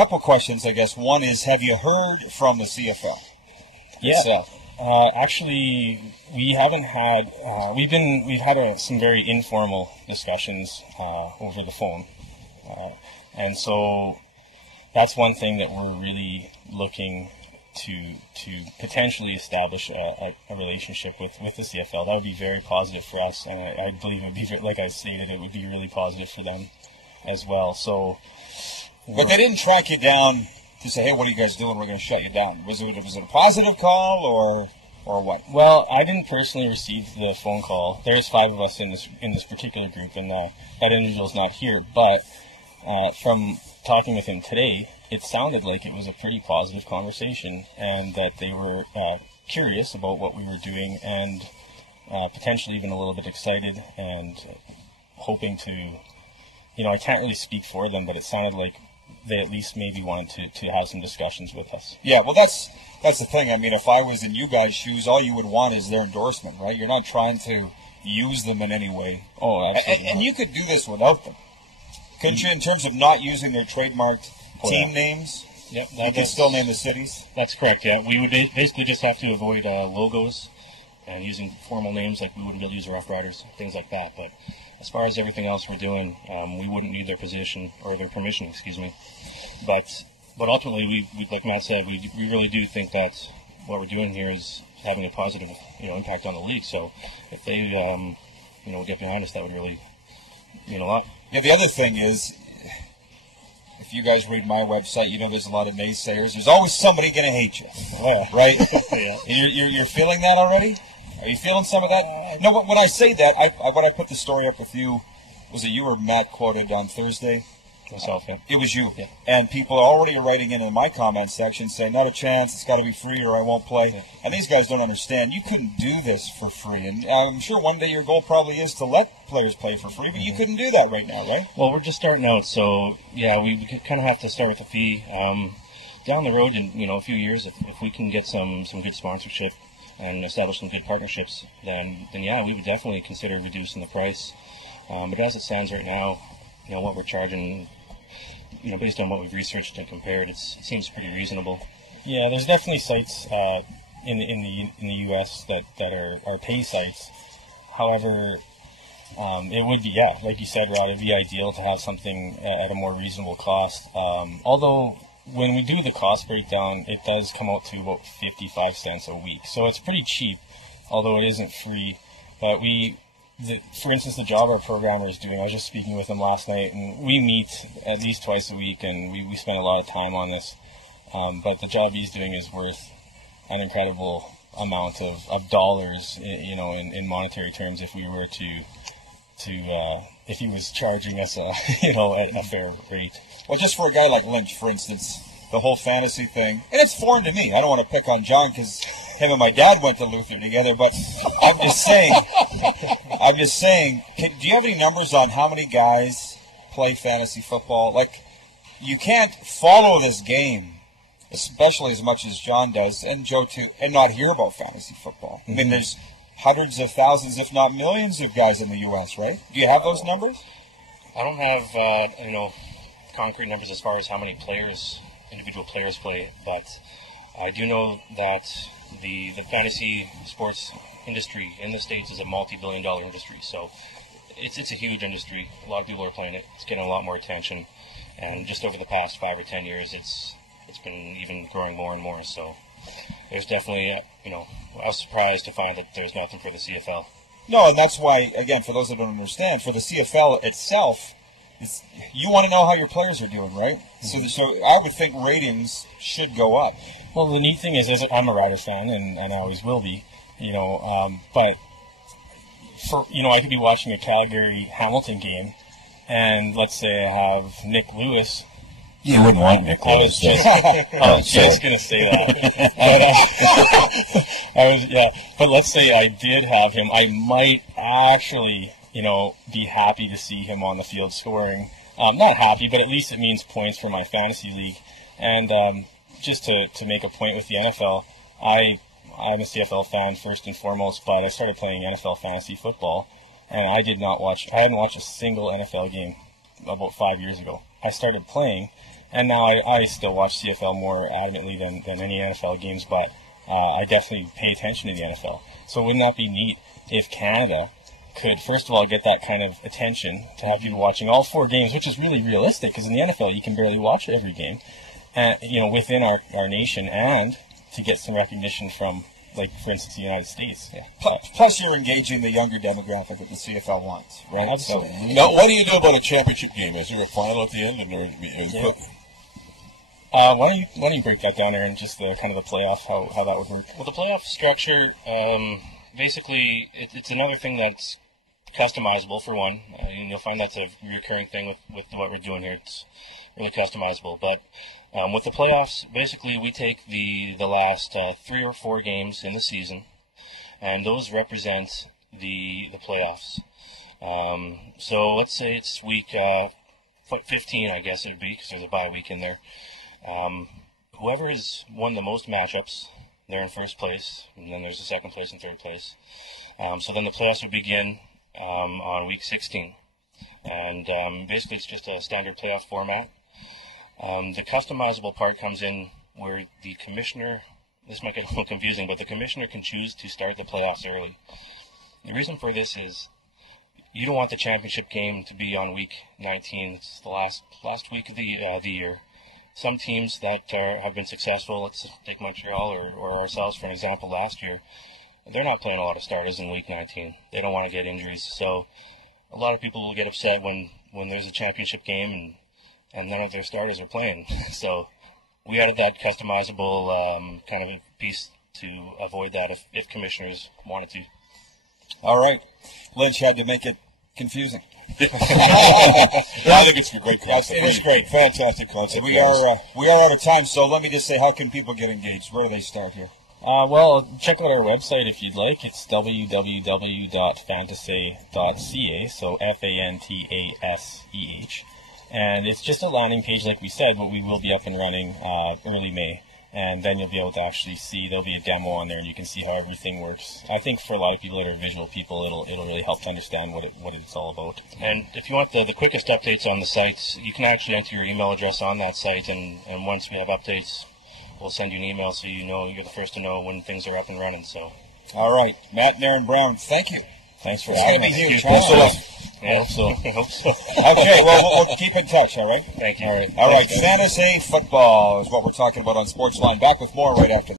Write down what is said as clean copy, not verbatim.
couple questions, I guess. One is, have you heard from the CFL? Yeah. Actually, we haven't had. We've had some very informal discussions over the phone, and so that's one thing that we're really looking to potentially establish a relationship with the CFL. That would be very positive for us, and I believe it would be, like I stated, it would be really positive for them as well. So, but they didn't track you down to say, hey, what are you guys doing? We're going to shut you down. Was it a positive call or what? Well, I didn't personally receive the phone call. There's 5 of us in this particular group, and that individual's not here. But from talking with him today, it sounded like it was a pretty positive conversation, and that they were curious about what we were doing, and potentially even a little bit excited and hoping to. I can't really speak for them, but it sounded like they at least maybe wanted to have some discussions with us. Yeah, well, that's the thing. I mean, if I was in you guys' shoes, all you would want is their endorsement, right? You're not trying to use them in any way. Oh, absolutely. And you could do this without them. Couldn't you, in terms of not using their trademarked team names? Yep. You could still name the cities? That's correct, yeah. We would basically just have to avoid logos and using formal names, like we wouldn't be able to use Rough Riders, things like that. But as far as everything else we're doing, we wouldn't need their permission. But ultimately, we like Matt said, we really do think that what we're doing here is having a positive impact on the league. So if they get behind us, that would really mean a lot. Yeah. The other thing is, if you guys read my website, there's a lot of naysayers. There's always somebody going to hate you, right? Yeah. You're feeling that already? Are you feeling some of that? No, when I say that, when I put the story up with you, was it you or Matt quoted on Thursday? Myself, yeah. It was you. Yeah. And people are already writing in my comment section saying, not a chance, it's got to be free or I won't play. Yeah. And these guys don't understand. You couldn't do this for free. And I'm sure one day your goal probably is to let players play for free, but you couldn't do that right now, right? Well, we're just starting out, so, yeah, we kind of have to start with a fee. Down the road in, a few years, if we can get some good sponsorship and establish some good partnerships, then yeah, we would definitely consider reducing the price. But as it stands right now, what we're charging, based on what we've researched and compared, it seems pretty reasonable. Yeah, there's definitely sites in the U.S. that are pay sites. However, it would be, like you said, Rod, it'd be ideal to have something at a more reasonable cost. Although when we do the cost breakdown, it does come out to about 55 cents a week. So it's pretty cheap, although it isn't free. But for instance, the job our programmer is doing, I was just speaking with him last night, and we meet at least twice a week, and we spend a lot of time on this. But the job he's doing is worth an incredible amount of dollars, in monetary terms, if we were if he was charging us a fair rate. Well, just for a guy like Lynch, for instance, the whole fantasy thing, and it's foreign to me. I don't want to pick on John because him and my dad went to Luther together, but I'm just saying, do you have any numbers on how many guys play fantasy football? Like, you can't follow this game, especially as much as John does, and Joe too, and not hear about fantasy football. I mean, there's hundreds of thousands, if not millions of guys in the U.S., right? Do you have those numbers? I don't have, concrete numbers as far as how many individual players play, but I do know that the fantasy sports industry in the States is a multi-billion-dollar industry, so it's a huge industry. A lot of people are playing it. It's getting a lot more attention, and just over the past 5 or 10 years, it's been even growing more and more. So there's definitely, I was surprised to find that there's nothing for the CFL. No, and that's why, again, for those that don't understand, for the CFL itself, you want to know how your players are doing, right? Mm-hmm. So I would think ratings should go up. Well, the neat thing is I'm a Riders fan, and I always will be, but for, I could be watching a Calgary-Hamilton game, and let's say I have Nick Lewis. You wouldn't want Nick Lewis. I was just going to say that. But let's say I did have him. I might actually, be happy to see him on the field scoring. Not happy, but at least it means points for my fantasy league. And just to make a point with the NFL, I'm a CFL fan first and foremost, but I started playing NFL fantasy football, and I hadn't watched a single NFL game about 5 years ago. I started playing, And now I still watch CFL more adamantly than any NFL games, but I definitely pay attention to the NFL. So wouldn't that be neat if Canada could, first of all, get that kind of attention to have people watching all 4 games, which is really realistic, because in the NFL you can barely watch every game, and within our nation, and to get some recognition from, like, for instance, the United States. Yeah. Plus, you're engaging the younger demographic that the CFL wants, right? Absolutely. So, Now, what do you do about a championship game? Is there a final at the end? Why don't you break that down, Aaron, just the kind of the playoff, how that would work? Well, the playoff structure, basically, it's another thing that's customizable, for one. You'll find that's a recurring thing with what we're doing here. It's really customizable. But with the playoffs, basically, we take the last 3 or 4 games in the season, and those represent the playoffs. So let's say it's week 15, I guess it would be, because there's a bye week in there. Whoever has won the most matchups, they're in first place, and then there's a second place and third place. So then the playoffs would begin on week 16. And basically it's just a standard playoff format. The customizable part comes in where the commissioner, this might get a little confusing, but the commissioner can choose to start the playoffs early. The reason for this is you don't want the championship game to be on week 19. It's the last week of the year. Some teams that have been successful, let's take Montreal or ourselves for an example last year, they're not playing a lot of starters in week 19. They don't want to get injuries. So a lot of people will get upset when there's a championship game and none of their starters are playing. So we added that customizable kind of a piece to avoid that if commissioners wanted to. all right. Lynch had to make it confusing. I think it's a great concept. It is great. Fantastic concept. We are out of time, so let me just say, how can people get engaged? Where do they start here? Well, check out our website if you'd like. It's www.fantaseh.ca, so Fantaseh. And it's just a landing page, like we said, but we will be up and running early May. And then you'll be able to actually see, there'll be a demo on there, and you can see how everything works. I think for a lot of people that are visual people, it'll really help to understand what it's all about. And if you want the quickest updates on the sites, you can actually enter your email address on that site, and once we have updates, we'll send you an email so you're the first to know when things are up and running. So, all right, Matt and Aaron Brown, thank you. Thanks for It's having going to be us. huge. Thanks Huh? a lot. I hope so. I hope so. Okay, well, we'll keep in touch, all right? Thank you. All right, Fantasy football is what we're talking about on Sportsline. Back with more right after